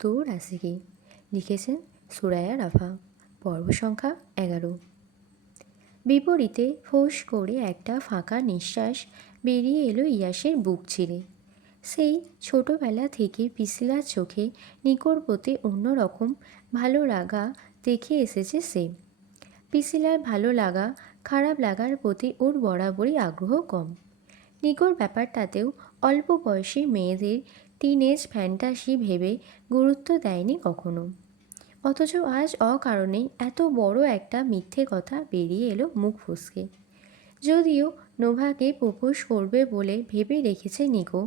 তোর আশিকি। লিখেছেন সুরায়া রাফা। পর্ব সংখ্যা 11। বিপরীতে ফোঁস করে একটা ফাঁকা নিঃশ্বাস বেরিয়ে এলো ইয়াসের বুক চিরে। সেই ছোটবেলা থেকে পিসিলার চোখে নিকোর প্রতি অন্যরকম ভালো লাগা দেখে এসেছে সে। পিসিলার ভালো লাগা খারাপ লাগার প্রতি ওর বরাবরই আগ্রহ কম। নিকোর ব্যাপারটাতেও অল্প বয়সী মেয়েদের টিনেজ ফ্যান্টাসি ভেবে গুরুত্ব দেয়নি কখনো। অথচ আজ অকারণেই এত বড় একটা মিথ্যে কথা বেরিয়ে এলো মুখ ফসকে। যদিও নোভাকে প্রপোজ করবে বলে ভেবে রেখেছে নিকো,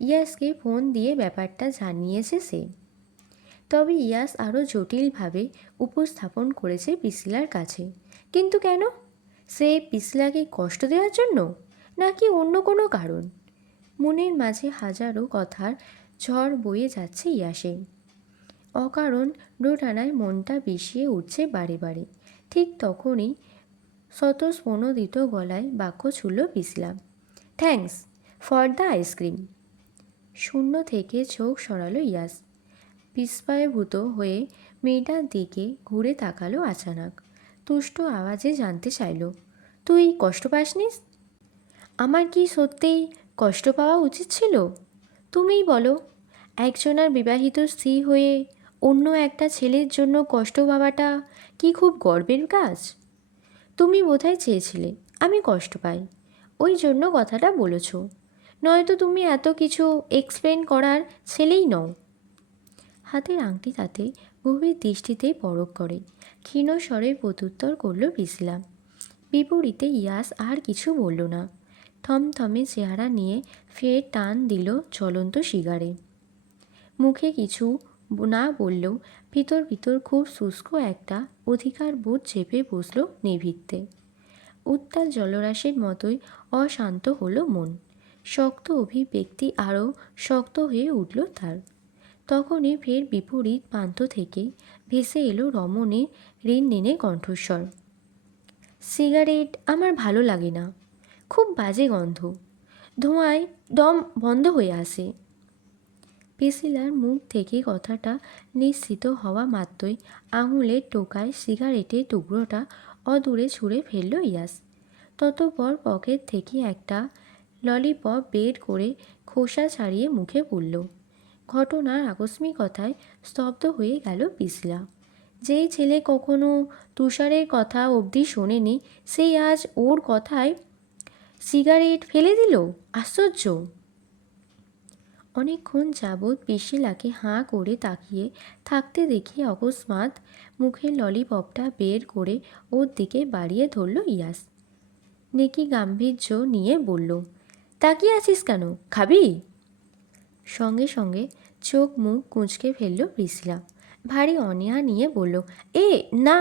ইয়াসকে ফোন দিয়ে ব্যাপারটা জানিয়েছে সে। তবে ইয়াস আরও জটিলভাবে উপস্থাপন করেছে পিসিলার কাছে। কিন্তু কেন? সে পিসিলাকে কষ্ট দেওয়ার জন্য, নাকি অন্য কোনো কারণ? মনের মাঝে হাজারো কথার ঝড় বয়ে যাচ্ছে ইয়াসে। অকারণ দোটানায় মনটা বিষিয়ে উঠছে বারে বারে। ঠিক তখনই স্বতঃস্ফূর্ত গলায় বাক্য ছুড়ল পিসিলা, থ্যাঙ্কস ফর দ্য আইসক্রিম। শূন্য থেকে চোখ সরালো ইয়াস। বিস্ময়ভূত হয়ে মেয়েটার দিকে ঘুরে তাকালো আচানক। তুষ্ট আওয়াজে জানতে চাইল, তুই কষ্ট পাসনিস? আমার কি সত্যিই কষ্ট পাওয়া উচিত ছিল? তুমিই বলো। একজনের বিবাহিত স্ত্রী হয়ে অন্য একটা ছেলের জন্য কষ্ট পাওয়াটা কি খুব গর্বের কাজ? তুমি বোধহয় চেয়েছিলে আমি কষ্ট পাই, ওই জন্য কথাটা বলেছ। নয়তো তুমি এত কিছু এক্সপ্লেন করার ছেলেই নও। হাতের আংটি তাতে গভীর দৃষ্টিতে পরখ করে ক্ষীণ স্বরে প্রত্যুত্তর করল পিসিলা। বিপরীতে ইয়াস আর কিছু বলল না। থমথমে চেহারা নিয়ে ফের টান দিল জ্বলন্ত সিগারে। মুখে কিছু না বললেও ভিতর ভিতর খুব শুষ্ক একটা অধিকার বোধ চেপে বসল নিভৃতে। উত্তাল জলরাশির মতোই অশান্ত হলো মন। শক্ত অভিব্যক্তি আরও শক্ত হয়ে উঠল তার। তখনই ফের বিপরীত প্রান্ত থেকে ভেসে এলো রমণীর ঋণঋণে কণ্ঠস্বর, সিগারেট আমার ভালো লাগে না, খুব বাজে গন্ধ, ধোঁয়ায় দম বন্ধ হয়ে আসে। পিসিলার মুখ থেকে কথাটা নিশ্চিত হওয়া মাত্রই আঙুলের টোকায় সিগারেটের টুকরোটা অদূরে ছুঁড়ে ফেলল ইয়াস। ততপর পকেট থেকে একটা ললিপপ বের করে খোসা ছাড়িয়ে মুখে পুরল। ঘটনার আকস্মিকতায় স্তব্ধ হয়ে গেল পিসিলা। যেই ছেলে কখনো তুষারের কথা অবধি শোনেনি, সেই আজ ওর কথায় সিগারেট ফেলে দিল। আশ্চর্য! অনেকক্ষণ যাবৎ পিসিলাকে হাঁ করে তাকিয়ে থাকতে দেখে অকস্মাৎ মুখের ললিপপটা বের করে ওর দিকে বাড়িয়ে ধরল ইয়াস। নেকি গাম্ভীর্য নিয়ে বলল, তাকিয়ে আছিস কেন, খাবি? সঙ্গে সঙ্গে চোখ মুখ কুঁচকে ফেলল পিসিলা। ভারী অনীহা নিয়ে বলল, এ না।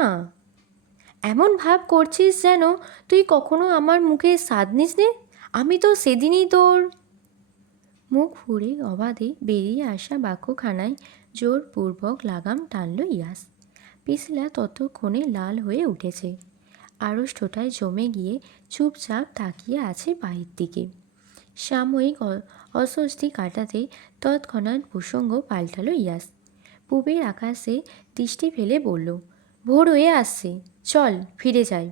এমন ভাব করছিস যেন তুই কখনো আমার মুখে স্বাদ নিস নে। আমি তো সেদিনই তোর। মুখ ফুঁড়ে অবাধে বেরিয়ে আসা বাক্যখানায় জোরপূর্বক লাগাম টানল ইয়াস। পিসিলা ততক্ষণে লাল হয়ে উঠেছে, আড়ষ্টটায় জমে গিয়ে চুপচাপ তাকিয়ে আছে বাহির দিকে। সাময়িক অস্বস্তি কাটাতে তৎক্ষণাৎ প্রসঙ্গ পাল্টাল ইয়াস। পূবের আকাশে দৃষ্টি ফেলে বলল, ভোর হয়ে আসছে, চল ফিরে যাই।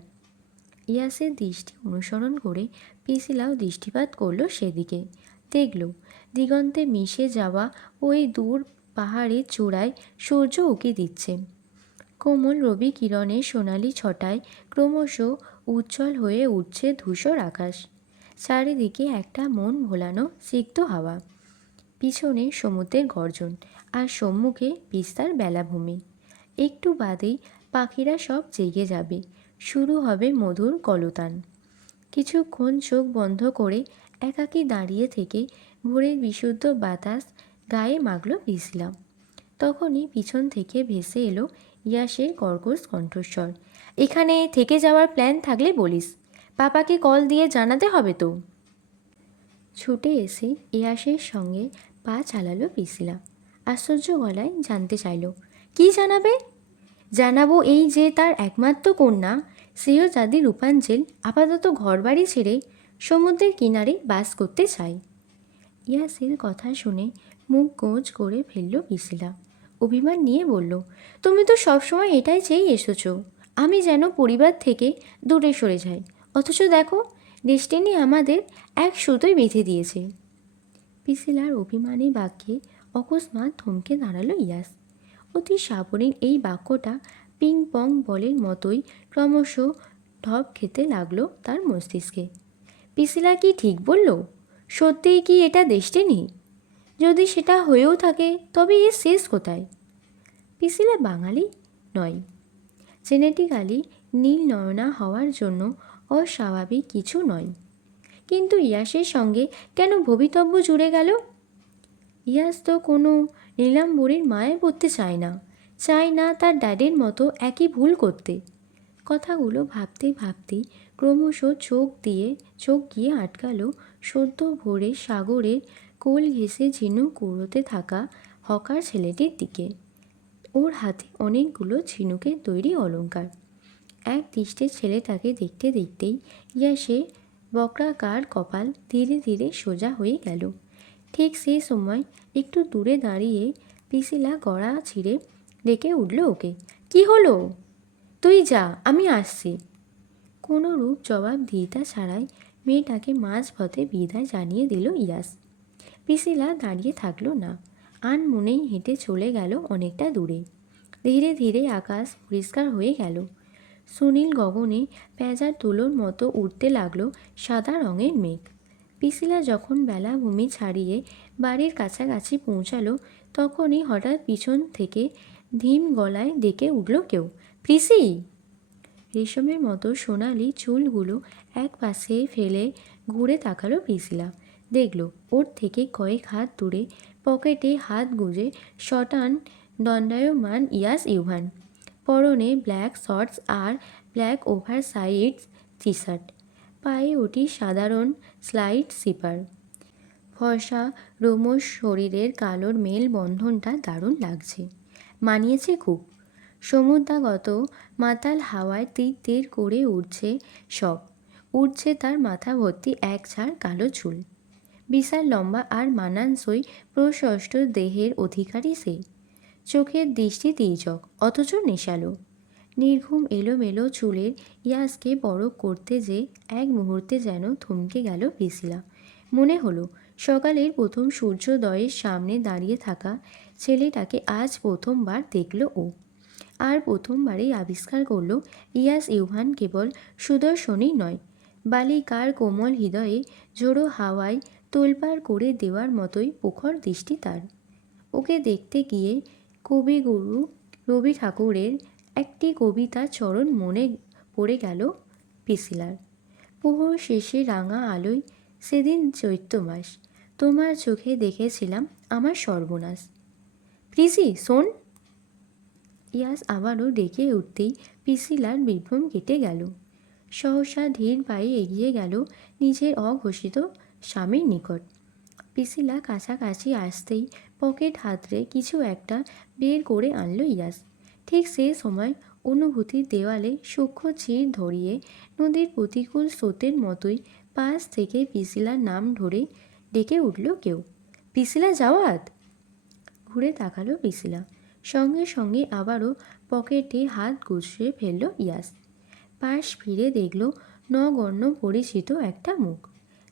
ইয়াসের দৃষ্টি অনুসরণ করে পিসিলাও দৃষ্টিপাত করল সেদিকে। দেখল দিগন্তে মিশে যাওয়া ওই দূর পাহাড়ের চূড়ায় সূর্য উঁকি দিচ্ছে। কোমল রবি কিরণের সোনালি ছটায় ক্রমশ উজ্জ্বল হয়ে উঠছে ধূসর আকাশ। চারিদিকে একটা মন ভোলানো সিক্ত হাওয়া। পিছনে সমুদ্রের গর্জন, আর সম্মুখে বিস্তার বেলাভূমি। একটু বাদেই পাখিরা সব জেগে যাবে, শুরু হবে মধুর কলতান। কিছুক্ষণ চোখ বন্ধ করে একাকী দাঁড়িয়ে থেকে ভোরের বিশুদ্ধ বাতাস গায়ে মাখল পিসিলা। তখনই পিছন থেকে ভেসে এলো ইয়াসের কর্কশ কণ্ঠস্বর, এখানে থেকে যাওয়ার প্ল্যান থাকলে বলিস, পাপাকে কল দিয়ে জানাতে হবে তো। ছুটে এসে ইয়াসের সঙ্গে পা চালালো পিসিলা। আশ্চর্য গলায় জানতে চাইল, কি জানাবে? জানাবো এই যে তার একমাত্র কন্যা শ্রেয় চাঁদি রূপাঞ্জেল আপাতত ঘরবাড়ি ছেড়ে সমুদ্রের কিনারে বাস করতে চায়। ইয়াসের কথা শুনে মুখ গোঁজ করে ফেলল পিসিলা। অভিমান নিয়ে বলল, তুমি তো সবসময় এটাই চেয়ে এসেছো, আমি যেন পরিবার থেকে দূরে সরে যাই, অথচ দেখো ডেস্টিনি আমাদের এক সুতোয় বেঁধে দিয়েছে। পিসিলার অভিমানী বাক্যে অকস্মাৎ থমকে দাঁড়ালো ইয়াস। অতি সাবলীল এই বাক্যটা পিং পং বলের মতোই ক্রমশ ঢপ খেতে লাগলো তার মস্তিষ্কে। পিসিলা কি ঠিক বলল? সত্যিই কি এটা ডেস্টিনি? যদি সেটা হয়েও থাকে তবে এর শেষ কোথায়? পিসিলা বাঙালি নয়, জেনেটিক্যালি নীল নয়না হওয়ার জন্য অস্বাভাবিক কিছু নয়, কিন্তু ইয়াসের সঙ্গে কেন ভবিতব্য জুড়ে গেল? ইয়াস তো কোনো নীলাম্বরীর মায়ে পড়তে চায় না তার ড্যাডির মতো একই ভুল করতে। কথাগুলো ভাবতে ভাবতেই ক্রমশ চোখ গিয়ে আটকালো সদ্য ভোরে সাগরের কোল ঘেঁষে ঝিনুক কুড়োতে থাকা হকার ছেলেটির দিকে। ওর হাতে অনেকগুলো ঝিনুকের তৈরি অলংকার। এক দৃষ্টে ছেলেটাকে দেখতে দেখতেই ইয়াসে বক্রাকার কপাল ধীরে ধীরে সোজা হয়ে গেল। ঠিক সেই সময় একটু দূরে দাঁড়িয়ে পিসিলা গড়া ছিঁড়ে ডেকে উঠল ওকে, কি হলো? তুই যা, আমি আসছি। কোনো রূপ জবাবদিহিতা ছাড়াই মেয়েটাকে মাঝপথে বিদায় জানিয়ে দিল ইয়াস। পিসিলা দাঁড়িয়ে থাকলো না, আনমনেই হেঁটে চলে গেল অনেকটা দূরে। ধীরে ধীরে আকাশ পরিষ্কার হয়ে গেল। সুনীল গগনে পেঁজার তুলোর মতো উঠতে লাগলো সাদা রঙের মেঘ। পিসিলা যখন বেলাভূমি ছাড়িয়ে বাড়ির কাছাকাছি পৌঁছালো তখনই হঠাৎ পিছন থেকে ধীম গলায় ডেকে উঠল কেউ, পিসি! রেশমের মতো সোনালি চুলগুলো এক পাশে ফেলে ঘুরে তাকালো পিসিলা। দেখল ওর থেকে কয়েক হাত দূরে পকেটে হাত গুঁজে শটান দণ্ডায়মান ইয়াস ইউভান। পরনে ব্ল্যাক শর্টস আর black oversize T shirt, পায়ে ওটি সাধারণ স্লাইড সিপার। ফর্সা রোমশ শরীরের কালোর মেলবন্ধনটা দারুণ লাগছে, মানিয়েছে খুব। সমুদ্রাগত মাতাল হাওয়ায় তীর তীর করে উঠছে তার মাথা ভর্তি এক ঝাড় কালো চুল। বিশাল লম্বা আর মানানসই প্রশস্ত দেহের অধিকারী সে। চোখের দৃষ্টি তীর্যক অথচ নেশালো। নির্ঘুম এলোমেলো চুলের ইয়াসকে পরখ করতে যে এক মুহূর্তে যেন থমকে গেল পিসিলা। মনে হলো সকালের প্রথম সূর্যোদয়ের সামনে দাঁড়িয়ে থাকা ছেলেটাকে আজ প্রথমবার দেখল ও। আর প্রথমবারেই আবিষ্কার করল ইয়াস ইউভান কেবল সুদর্শনই নয়, বালিকার কোমল হৃদয়ে ঝোড়ো হাওয়ায় তোলপাড় করে দেওয়ার মতোই প্রখর দৃষ্টি তার। ওকে দেখতে গিয়ে কবিগুরু রবি ঠাকুরের একটি কবিতা চরণ মনে পড়ে গেল পিসিলার। প্রহর শেষে রাঙা আলোয় সেদিন চৈত্র মাস, তোমার চোখে দেখেছিলাম আমার সর্বনাশ। পিসি শোন! ইয়াস আবারও ডেকে উঠতেই পিসিলার বিভ্রম কেটে গেল। সহসা ধীর পায়ে এগিয়ে গেল নিজের অঘোষিত স্বামীর নিকট। পিসিলা কাছাকাছি আসতেই পকেট হাতড়ে কিছু একটা বের করে আনলো ইয়াস। ঠিক সেই সময় অনুভূতির দেওয়ালে সূক্ষ্ম চির ধরিয়ে নদীর প্রতিকূল স্রোতের মতোই পাশ থেকে পিসিলার নাম ধরে ডেকে উঠল কেউ, পিসিলা জাওয়াদ! ঘুরে তাকালো পিসিলা। সঙ্গে সঙ্গে আবারও পকেটে হাত গুছিয়ে ফেলল ইয়াস। পাশ ফিরে দেখল নগণ্য পরিচিত একটা মুখ।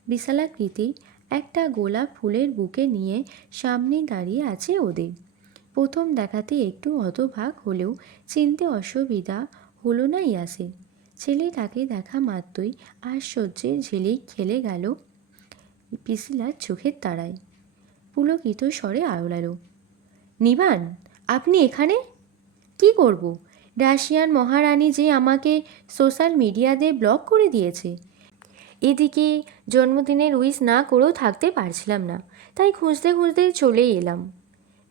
বিশালাকৃতি একটা গোলাপ ফুলের বুকে নিয়ে সামনে দাঁড়িয়ে আছে ওদের। প্রথম দেখাতে একটু হতভাগ হলেও চিনতে অসুবিধা হলো না ইয়াসের। ছেলেটাকে দেখা মাত্রই আশ্চর্যের ঝিলিক খেলে গেল পিসিলার চোখের তারায়। পুলকিত স্বরে আওড়ালো, নিবান, আপনি এখানে? কি করব? রাশিয়ান মহারানী যে আমাকে সোশ্যাল মিডিয়াতে ব্লক করে দিয়েছে। এদিকে জন্মদিনের উইশ না করেও থাকতে পারছিলাম না, তাই খুঁজতে খুঁজতে চলেই এলাম।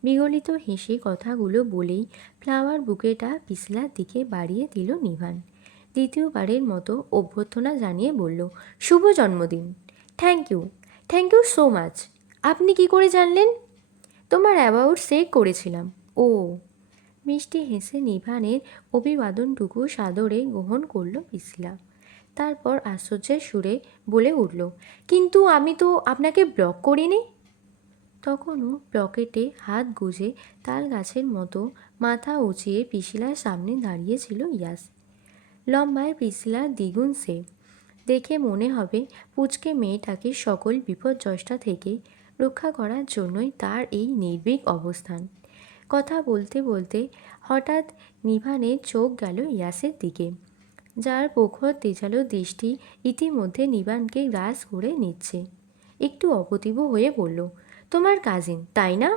বিগলিত হেসে কথাগুলো বলেই ফ্লাওয়ার বুকেটা পিসিলার দিকে বাড়িয়ে দিল নিভান। দ্বিতীয়বারের মতো অভ্যর্থনা জানিয়ে বলল, শুভ জন্মদিন। Thank you so much. আপনি কি করে জানলেন? তোমার অ্যাবাউট চেক করেছিলাম। ও! মিষ্টি হেসে নিভানের অভিবাদনটুকু সাদরে গ্রহণ করল পিসিলা। তারপর আশ্চর্যের সুরে বলে উঠল, কিন্তু আমি তো আপনাকে ব্লক করিনি। তখনও পকেটে হাত গুজে তাল গাছের মতো মাথা উঁচিয়ে পিশিলার সামনে দাঁড়িয়েছিল ইয়াস। লম্বায় পিশিলার দ্বিগুণ সে। দেখে মনে হবে পুচকে মেয়েটাকে সকল বিপর্যস্তা থেকে রক্ষা করার জন্যই তার এই নির্ভীক অবস্থান। কথা বলতে বলতে হঠাৎ নিভানের চোখ গেল ইয়াসের দিকে, যার প্রখর তেজালো দৃষ্টি ইতিমধ্যে নিবানকে গ্রাস করে নিচ্ছে। একটু অপ্রতিভ হয়ে বলল, তোমার কাজিন তাই না?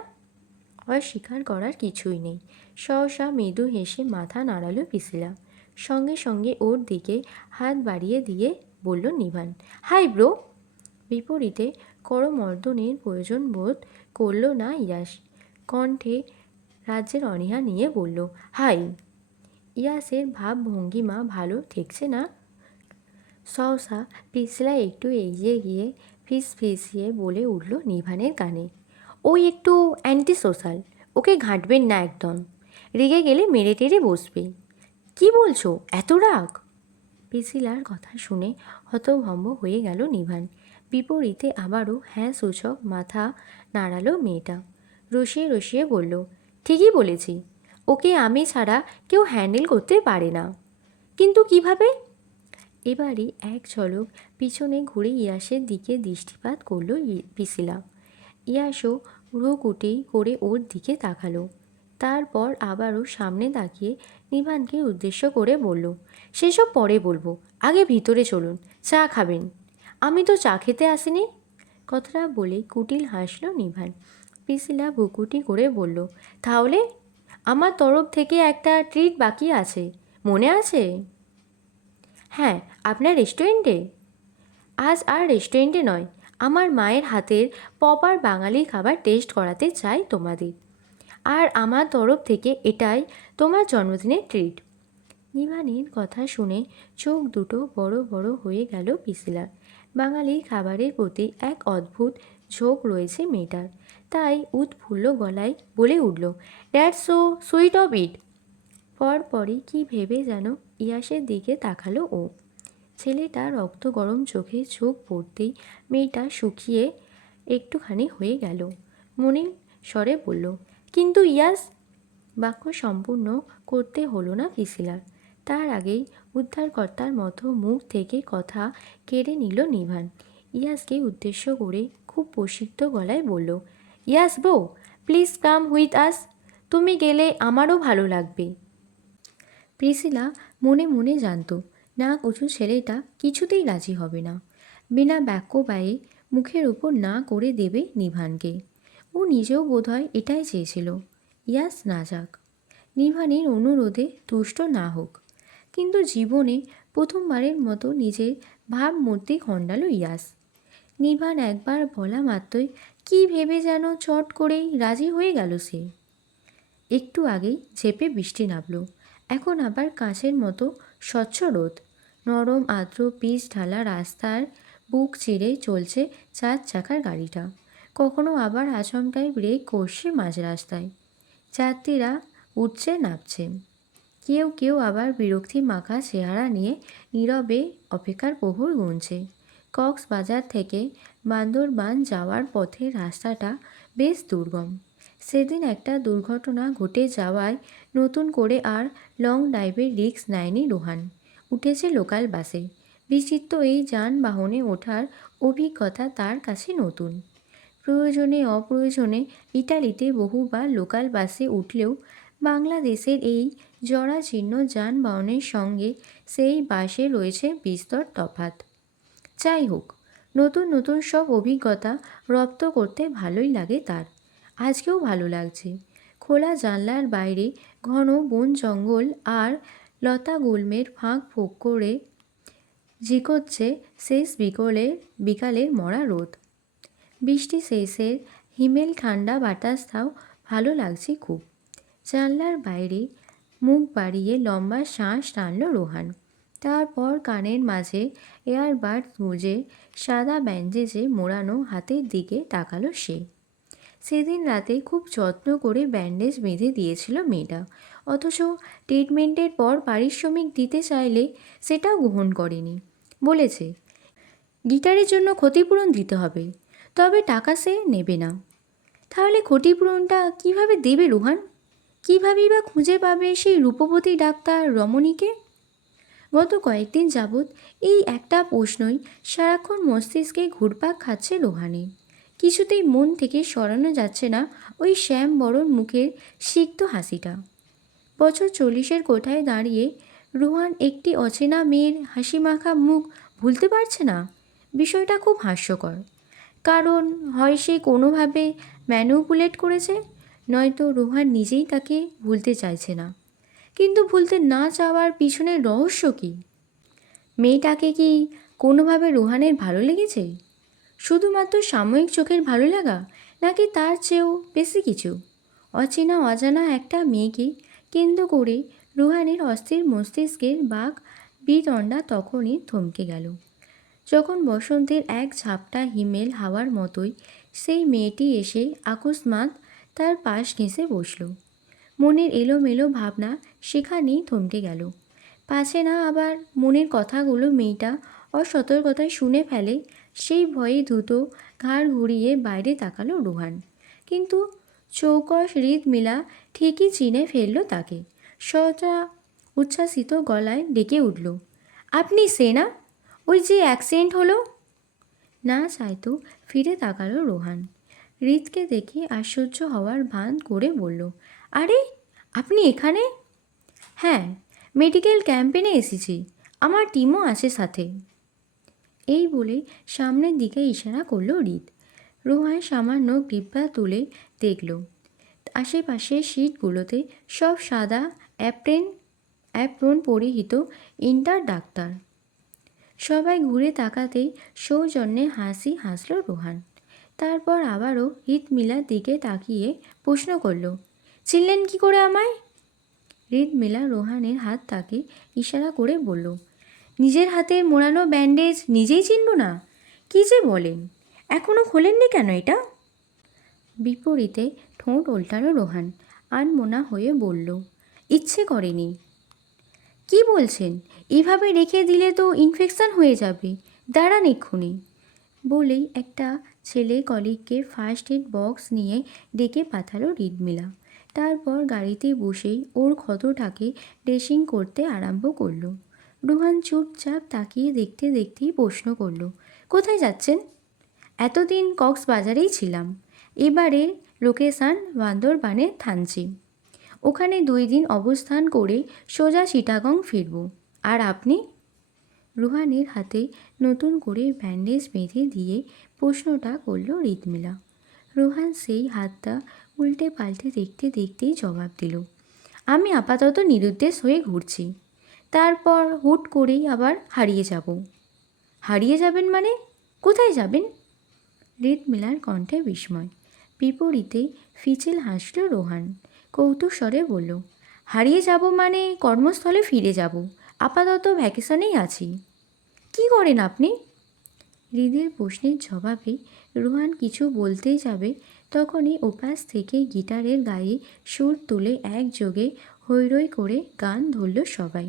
অস্বীকার করার কিছুই নেই। সহসা মৃদু হেসে মাথা নাড়ালো পিশিলা। সঙ্গে সঙ্গে ওর দিকে হাত বাড়িয়ে দিয়ে বলল নিভান, হাই ব্রো। বিপরীতে করমর্দনের প্রয়োজন বোধ করল না ইয়াস। কণ্ঠে রাজ্যের অনীহা নিয়ে বলল, হাই। ইয়াসের ভাবভঙ্গিমা ভালো ঠেকছে না। সহসা পিছলা একটু এগিয়ে গিয়ে ফিসফিসিয়ে বলে উঠল নিভানের কানে, ওই একটু অ্যান্টি সোশ্যাল, ওকে ঘাঁটবেন না একদম। রেগে গেলে মেরে টেরে বসবে। কি বলছো, এত রাগ? পিছিলার কথা শুনে হতভম্ব হয়ে গেল নিভান। বিপরীতে আবারও হ্যাঁ সূচক মাথা নাড়ালো মেয়েটা। রসিয়ে রসিয়ে বলল, ঠিকই বলেছি, ওকে আমি ছাড়া কেউ হ্যান্ডেল করতে পারে না। কিন্তু কিভাবে? এবারই এক ঝলক পিছনে ঘুরে ইয়াসের দিকে দৃষ্টিপাত করল পিছিলা। ইয়াসও ভ্রুকুটি করে ওর দিকে তাকালো। তারপর আবারও সামনে তাকিয়ে নিভানকে উদ্দেশ্য করে বলল, সেসব পরে বলবো, আগে ভিতরে চলুন, চা খাবেন। আমি তো চা খেতে আসিনি। কথাটা বলে কুটিল হাসল নিভান। পিছিলা ভ্রুকুটি করে বলল, তাহলে আমার তরফ থেকে একটা ট্রিট বাকি আছে, মনে আছে? হ্যাঁ, আপনার রেস্টুরেন্টে। আজ আর রেস্টুরেন্টে নয়, আমার মায়ের হাতের প্রপার বাঙালি খাবার টেস্ট করাতে চাই তোমাদের। আর আমার তরফ থেকে এটাই তোমার জন্মদিনের ট্রিট। নিভানের কথা শুনে চোখ দুটো বড় বড় হয়ে গেল পিছিলার। বাঙালি খাবারের প্রতি এক অদ্ভুত ঝোঁক রয়েছে মেয়েটার। তাই উৎফুল্ল গলায় বলে উঠল, that's so sweet of it. পরপরই কি ভেবে যেন ইয়াসের দিকে তাকালো ও। ছেলেটা রক্ত গরম চোখে চোখ পড়তেই মেয়েটা শুকিয়ে একটুখানি হয়ে গেল। মনির স্বরে বলল, কিন্তু ইয়াস। বাক্য সম্পূর্ণ করতে হলো না পিছিলার। তার আগেই উদ্ধারকর্তার মতো মুখ থেকে কথা কেড়ে নিল নিভান। ইয়াসকে উদ্দেশ্য করে খুব প্রসিদ্ধ গলায় বলল, ইয়াস ব্রো, প্লিজ কাম হুইথ আস। তুমি গেলে আমারও ভালো লাগবে। প্রিসিলা মনে মনে জানত নাক উঁচু ছেলেটা কিছুতেই রাজি হবে না। বিনা বাক্য ব্যয়ে মুখের উপর না করে দেবে নিভানকে। ও নিজেও বোধহয় এটাই চেয়েছিল, ইয়াস না যাক, নিভানের অনুরোধে তুষ্ট না হোক। কিন্তু জীবনে প্রথমবারের মতো নিজের ভাবমূর্তি খণ্ডালো ইয়াস। নিভান একবার বলা মাত্রই কী ভেবে যেন চট করেই রাজি হয়ে গেল সে। একটু আগেই ঝেঁপে বৃষ্টি নামল, এখন আবার কাঁচের মতো স্বচ্ছ রোদ। নরম আর্দ্র পিচ ঢালা রাস্তার বুক চিরে চলছে 4 চাকার গাড়িটা। কখনো আবার আচমকাই ব্রেক করছে মাঝ রাস্তায়। যাত্রীরা উঠছে নামছে। কেউ কেউ আবার বিরক্তি মাখা চেহারা নিয়ে নীরবে অপেক্ষার প্রহর গুনছে। কক্সবাজার থেকে বান্দরবান যাওয়ার পথে রাস্তাটা বেশ দুর্গম। সেদিন একটা দুর্ঘটনা ঘটে যাওয়ায় নতুন করে আর লং ড্রাইভের রিস্ক নেয়নি রোহান। উঠেছে লোকাল বাসে। বিচিত্র এই যানবাহনে ওঠার অভিজ্ঞতা তার কাছে নতুন। প্রয়োজনে অপ্রয়োজনে ইটালিতে বহুবার লোকাল বাসে উঠলেও বাংলাদেশের এই জরাজীর্ণ যানবাহনের সঙ্গে সেই বাসে রয়েছে বিস্তর তফাৎ। যাই হোক, নতুন নতুন সব অভিজ্ঞতা রপ্ত করতে ভালোই লাগে তার। আজকেও ভালো লাগছে। খোলা জানলার বাইরে ঘন বন জঙ্গল আর লতা গুল্মের ফাঁক ফোঁক করে ঝিকোচ্ছে শেষ বিকালের মরা রোদ। বৃষ্টি শেষের হিমেল ঠান্ডা বাতাসটাও ভালো লাগছে খুব। জানলার বাইরে মুখ বাড়িয়ে লম্বা শ্বাস টানল রোহান। তারপর কানের মাঝে এয়ারবাড গুঁজে সাদা ব্যান্ডেজে মোড়ানো হাতের দিকে তাকালো সে। সেদিন রাতে খুব যত্ন করে ব্যান্ডেজ বেঁধে দিয়েছিল মেয়েটা, অথচ ট্রিটমেন্টের পর পারিশ্রমিক দিতে চাইলে সেটাও গ্রহণ করেনি। বলেছে গিটারের জন্য ক্ষতিপূরণ দিতে হবে, তবে টাকা সে নেবে না। তাহলে ক্ষতিপূরণটা কিভাবে দেবে রোহান? কীভাবেই বা খুঁজে পাবে সেই রূপবতী ডাক্তার রমণীকে? গত কয়েকদিন যাবৎ এই একটা প্রশ্নই সারাক্ষণ মস্তিষ্কে ঘুরপাক খাচ্ছে রোহানের। কিছুতেই মন থেকে সরানো যাচ্ছে না ওই শ্যাম বরণ মুখের সিক্ত হাসিটা। বছর 40-এর কোঠায় দাঁড়িয়ে রোহান একটি অচেনা মেয়ের হাসিমাখা মুখ ভুলতে পারছে না। বিষয়টা খুব হাস্যকর। কারণ হয় সে কোনোভাবে ম্যানিপুলেট করেছে, নয়তো রোহান নিজেই তাকে ভুলতে চাইছে না। কিন্তু ভুলতে না চাওয়ার পিছনের রহস্য কী? মেয়েটাকে কি কোনোভাবে রোহানের ভালো লেগেছে? শুধুমাত্র সাময়িক চোখের ভালো লাগা, নাকি তার চেয়েও বেশি কিছু? অচেনা অজানা একটা মেয়েকে কেন্দ্র করে রোহানের অস্থির মস্তিষ্কের বাক বিতণ্ডা তখনই থমকে গেল, যখন বসন্তের এক ঝাপটা হিমেল হাওয়ার মতোই সেই মেয়েটি এসে আকস্মাৎ তার পাশ ঘেঁষে বসল। মনের এলোমেলো ভাবনা সেখানেই থমকে গেল। পাছে না আবার মনের কথাগুলো মেয়েটা অসতর্কতায় শুনে ফেলে, সেই ভয়ে দ্রুত ঘাড় ঘুরিয়ে বাইরে তাকালো রোহান। কিন্তু চৌকস হৃদমিলা ঠিকই চিনে ফেলল তাকে। সটা উচ্ছ্বাসিত গলায় ডেকে উঠল, আপনি সে না? ওই যে অ্যাক্সিডেন্ট হলো? না চাইতো ফিরে তাকালো রোহান। হৃদকে দেখে আশ্চর্য হওয়ার ভান করে বলল, আরে আপনি এখানে? হ্যাঁ, মেডিকেল ক্যাম্পেনে এসেছি, আমার টিমও আছে সাথে। এই বলে সামনের দিকে ইশারা করলো হৃদ। রোহান সামান্য গ্রিপ্পা তুলে দেখল আশেপাশে সিটগুলোতে সব সাদা অ্যাপ্রন পরিহিত ইন্টার ডাক্তার। সবাই ঘুরে তাকাতেই সৌজন্যে হাসি হাসল রোহান। তারপর আবারও হৃদমিলার দিকে তাকিয়ে প্রশ্ন করল, চিনলেন কি করে আমায়? হৃদমিলা রোহানের হাত তাকে ইশারা করে বলল, নিজের হাতে মোড়ানো ব্যান্ডেজ নিজেই চিনব না? কী যে বলেন, এখনও খোলেননি কেন এটা? বিপরীতে ঠোঁট ওল্টালো রোহান, আনমনা হয়ে বলল, ইচ্ছে করেনি। কি বলছেন? এভাবে রেখে দিলে তো ইনফেকশন হয়ে যাবে, দাঁড়ান এক্ষুনি। বলেই একটা ছেলে কলিগকে ফার্স্ট এড বক্স নিয়ে ডেকে পাঠালো হৃদমিলা। তারপর গাড়িতে বসেই ওর ক্ষতটাকে ড্রেসিং করতে আরম্ভ করলো। রোহান চুপচাপ তাকিয়ে দেখতে দেখতেই প্রশ্ন করল, কোথায় যাচ্ছেন? এতদিন কক্সবাজারেই ছিলাম, এবারে লোকেশান বান্দরবানে থানচি। ওখানে 2 দিন অবস্থান করে সোজা চিটাগং ফিরব। আর আপনি? রোহানের হাতে নতুন করে ব্যান্ডেজ বেঁধে দিয়ে প্রশ্নটা করল হৃদমিলা। রোহান সেই হাতটা উল্টে পাল্টে দেখতে দেখতেই জবাব দিল, আমি আপাতত নিরুদ্দেশ হয়ে ঘুরছি, তারপর হুট করেই আবার হারিয়ে যাব। হারিয়ে যাবেন মানে? কোথায় যাবেন? হৃদমিলার কণ্ঠে বিস্ময়। বিপরীতে ফিচেল হাসল রোহান, কৌতুক স্বরে বলল, হারিয়ে যাব মানে কর্মস্থলে ফিরে যাব, আপাতত ভ্যাকেশনেই আছি। কি করেন আপনি? হৃদের প্রশ্নের জবাবে রোহান কিছু বলতেই যাবে, তখনই ওপাশ থেকে গিটারের গায়ে সুর তুলে একযোগে হৈরৈ করে গান ধরল সবাই।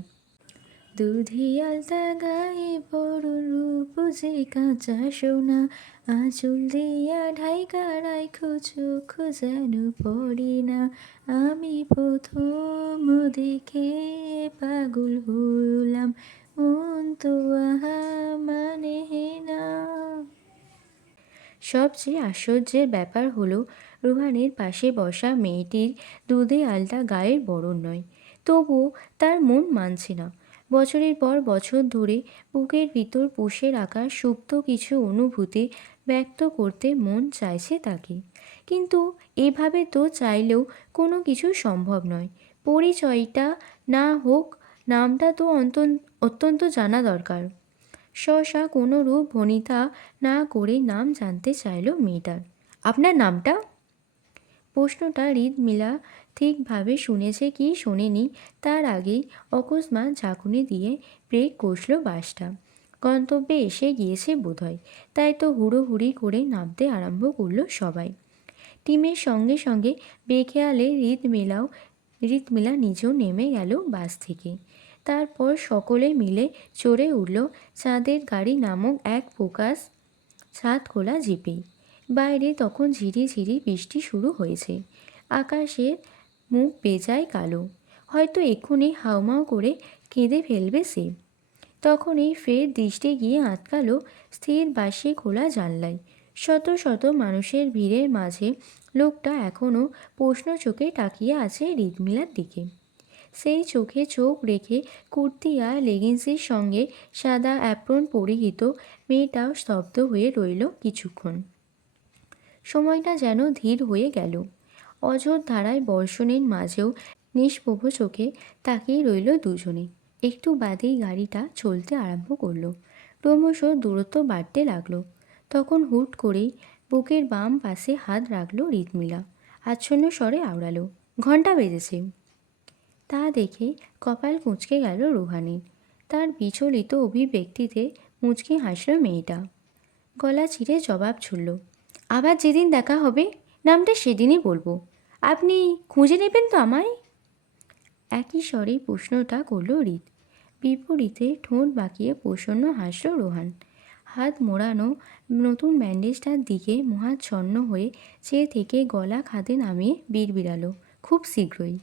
দুধে আলতা গায়ে পরন রূপ যে কাঁচা সোনা, আঁচল দিয়া ঢাইকা রাইখো চোখ যেন পড়ে না, আমি প্রথম দেখে পাগল হলাম, মন তো আহা মানে না। সবচেয়ে আশ্চর্যের ব্যাপার হলো রোহানের পাশে বসা মেয়েটির দুধে আলতা গায়ের বরণ নয়, তবুও তার মন মানছে না। বছরের পর বছর ধরে বুকের ভিতর পুষে রাখা সুপ্ত কিছু অনুভূতি ব্যক্ত করতে মন চাইছে তাকে, কিন্তু এভাবে তো চাইলেও কোনো কিছু সম্ভব নয়। পরিচয়টা না হোক, নামটা তো অত্যন্ত জানা দরকার। সহসা কোনো রূপ ভনিতা না করে নাম জানতে চাইল মেয়েটার। আপনার নামটা? প্রশ্নটা হৃদমিলা ঠিকভাবে শুনেছে কি শোনেনি তার আগেই অকস্মাৎ ঝাঁকুনি দিয়ে ব্রেক কষল বাসটা। গন্তব্যে এসে গিয়েছে বোধহয়, তাই তো হুড়োহুড়ি করে নামতে আরম্ভ করলো সবাই। টিমের সঙ্গে সঙ্গে বেখেয়ালে হৃদমিলা নিজেও নেমে গেল বাস থেকে। তারপর সকলে মিলে চড়ে উঠল চাঁদের গাড়ি নামক এক ফোকাস ছাদ খোলা জিপে। বাইরে তখন ঝিরিঝিরি বৃষ্টি শুরু হয়েছে। আকাশের মুখ বেজায় কালো, হয়তো এক্ষুনি হাউমাউ করে কেঁদে ফেলবে সে। তখনই ফের দৃষ্টি গিয়ে আটকালো স্থির বাঁশি খোলা জানলায়। শত শত মানুষের ভিড়ের মাঝে লোকটা এখনও প্রশ্ন চোখে তাকিয়ে আছে হৃদমিলার দিকে। সেই চোখে চোখ রেখে কুর্তি আর লেগিংসের সঙ্গে সাদা অ্যাপ্রন পরিহিত মেয়েটাও স্তব্ধ হয়ে রইল কিছুক্ষণ। সময়টা যেন ধীর হয়ে গেল। অঝোর ধারায় বর্ষণের মাঝেও নিষ্প্রভ চোখে তাকিয়ে রইল দুজনে। একটু বাদেই গাড়িটা চলতে আরম্ভ করলো। ক্রমশ দূরত্ব বাড়তে লাগলো। তখন হুট করেই বুকের বাম পাশে হাত রাখলো হৃদমিলা। আচ্ছন্ন স্বরে আওড়ালো, ঘণ্টা বেজেছে। তা দেখে কপাল কুঁচকে গেল রুহানের। তার বিচলিত অভিব্যক্তিতে মুচকি হাসল মেয়েটা। গলা চিরে জবাব ছুড়ল, আবার যেদিন দেখা হবে নামটা সেদিনই বলবো। আপনি খুঁজে নেবেন তো আমায়? একই স্বরেই প্রশ্নটা করল হৃদ। বিপরীতে ঠোঁট বাঁকিয়ে প্রসন্ন হাসল রোহান। হাত মোড়ানো নতুন ব্যান্ডেজটার দিকে মহাচ্ছন্ন হয়ে চেয়ে থেকে গলা খাদে নামিয়ে বিড়বিড়ালো, খুব শীঘ্রই।